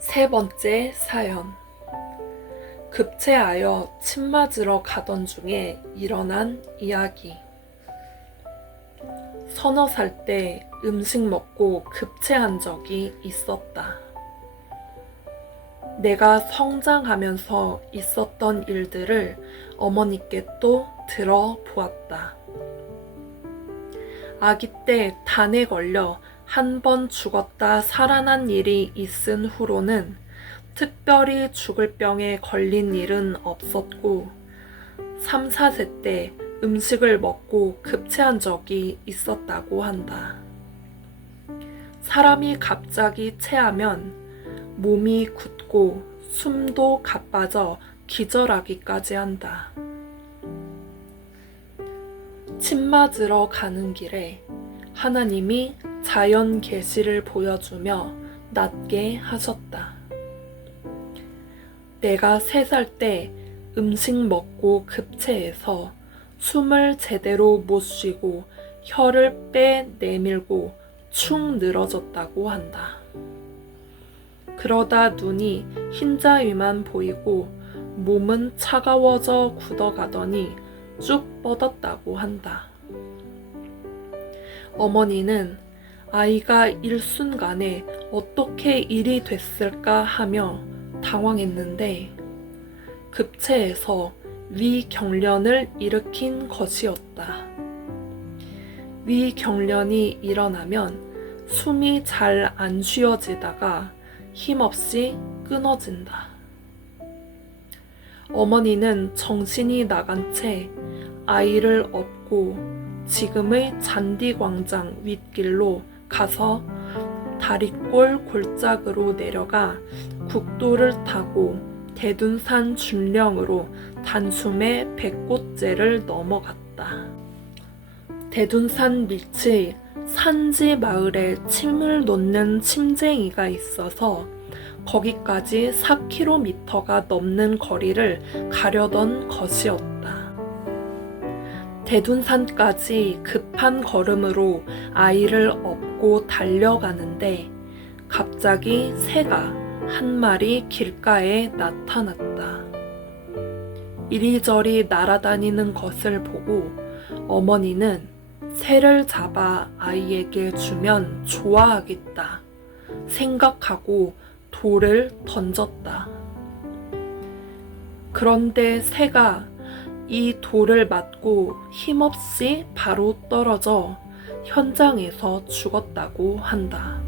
세 번째 사연. 급체하여 침 맞으러 가던 중에 일어난 이야기. 서너 살 때 음식 먹고 급체한 적이 있었다. 내가 성장하면서 있었던 일들을 어머니께 또 들어보았다. 아기 때 단에 걸려 한 번 죽었다 살아난 일이 있은 후로는 특별히 죽을 병에 걸린 일은 없었고 3, 4세 때 음식을 먹고 급체한 적이 있었다고 한다. 사람이 갑자기 체하면 몸이 굳고 숨도 가빠져 기절하기까지 한다. 침 맞으러 가는 길에 하나님이 자연 계시를 보여주며 낫게 하셨다. 내가 3살 때 음식 먹고 급체해서 숨을 제대로 못 쉬고 혀를 빼 내밀고 축 늘어졌다고 한다. 그러다 눈이 흰자위만 보이고 몸은 차가워져 굳어가더니 쭉 뻗었다고 한다. 어머니는 아이가 일순간에 어떻게 일이 됐을까 하며 당황했는데 급체해서 위경련을 일으킨 것이었다. 위경련이 일어나면 숨이 잘 안 쉬어지다가 힘없이 끊어진다. 어머니는 정신이 나간 채 아이를 업고 지금의 잔디광장 윗길로 가서 다리꼴 골짜기로 내려가 국도를 타고 대둔산 준령으로 단숨에 백꽃제를 넘어갔다. 대둔산 밑의 산지 마을에 침을 놓는 침쟁이가 있어서 거기까지 4km가 넘는 거리를 가려던 것이었다. 대둔산까지 급한 걸음으로 아이를 업고 달려가는데 갑자기 새가 한 마리 길가에 나타났다. 이리저리 날아다니는 것을 보고 어머니는 새를 잡아 아이에게 주면 좋아하겠다 생각하고 돌을 던졌다. 그런데 새가 이 돌을 맞고 힘없이 바로 떨어져 현장에서 죽었다고 한다.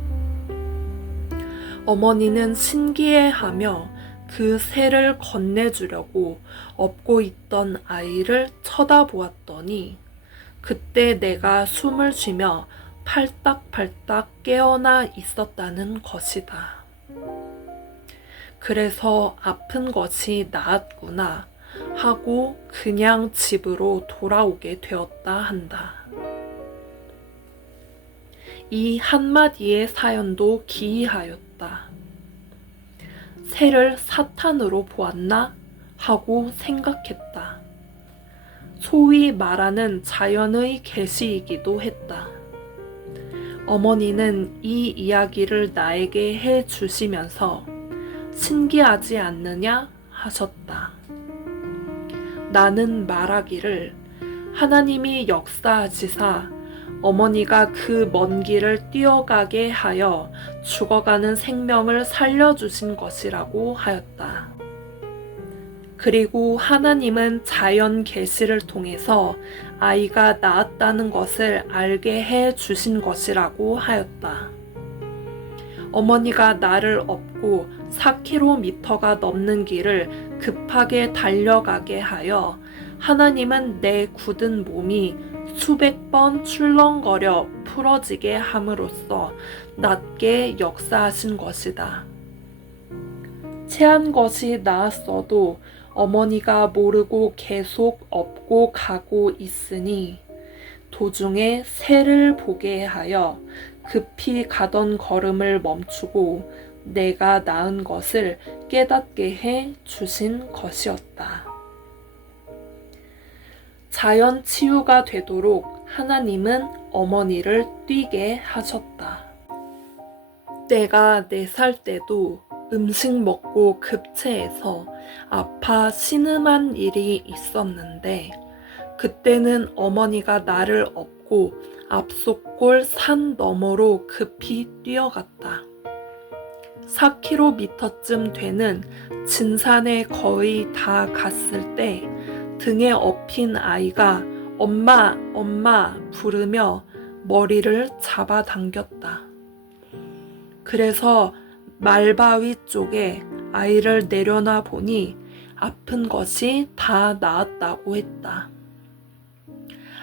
어머니는 신기해하며 그 새를 건네주려고 업고 있던 아이를 쳐다보았더니 그때 내가 숨을 쉬며 팔딱팔딱 깨어나 있었다는 것이다. 그래서 아픈 것이 나았구나 하고 그냥 집으로 돌아오게 되었다 한다. 이 한마디의 사연도 기이하였다. 새를 사탄으로 보았나 하고 생각했다. 소위 말하는 자연의 계시이기도 했다. 어머니는 이 이야기를 나에게 해 주시면서 신기하지 않느냐 하셨다. 나는 말하기를 하나님이 역사하시사 어머니가 그 먼 길을 뛰어가게 하여 죽어가는 생명을 살려주신 것이라고 하였다. 그리고 하나님은 자연 계시를 통해서 아이가 낳았다는 것을 알게 해 주신 것이라고 하였다. 어머니가 나를 업고 4km가 넘는 길을 급하게 달려가게 하여 하나님은 내 굳은 몸이 수백 번 출렁거려 풀어지게 함으로써 낫게 역사하신 것이다. 체한 것이 나았어도 어머니가 모르고 계속 업고 가고 있으니 도중에 새를 보게 하여 급히 가던 걸음을 멈추고 내가 낳은 것을 깨닫게 해 주신 것이었다. 자연 치유가 되도록 하나님은 어머니를 뛰게 하셨다. 내가 4살 때도 음식 먹고 급체해서 아파 신음한 일이 있었는데 그때는 어머니가 나를 업고 압속골 산 너머로 급히 뛰어갔다. 4km쯤 되는 진산에 거의 다 갔을 때 등에 업힌 아이가 엄마, 엄마 부르며 머리를 잡아당겼다. 그래서 말바위 쪽에 아이를 내려놔 보니 아픈 것이 다 나았다고 했다.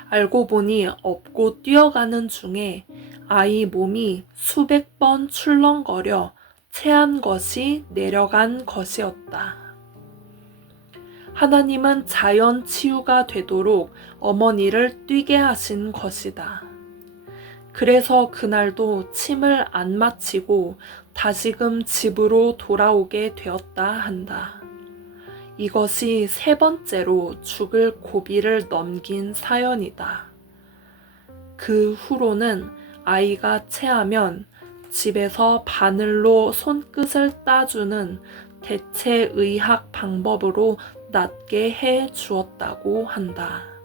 알고 보니 업고 뛰어가는 중에 아이 몸이 수백 번 출렁거려 체한 것이 내려간 것이었다. 하나님은 자연 치유가 되도록 어머니를 뛰게 하신 것이다. 그래서 그날도 침을 안 마치고 다시금 집으로 돌아오게 되었다 한다. 이것이 3번째로 죽을 고비를 넘긴 사연이다. 그 후로는 아이가 체하면 집에서 바늘로 손끝을 따주는 대체의학 방법으로 낫게 해 주었다고 한다.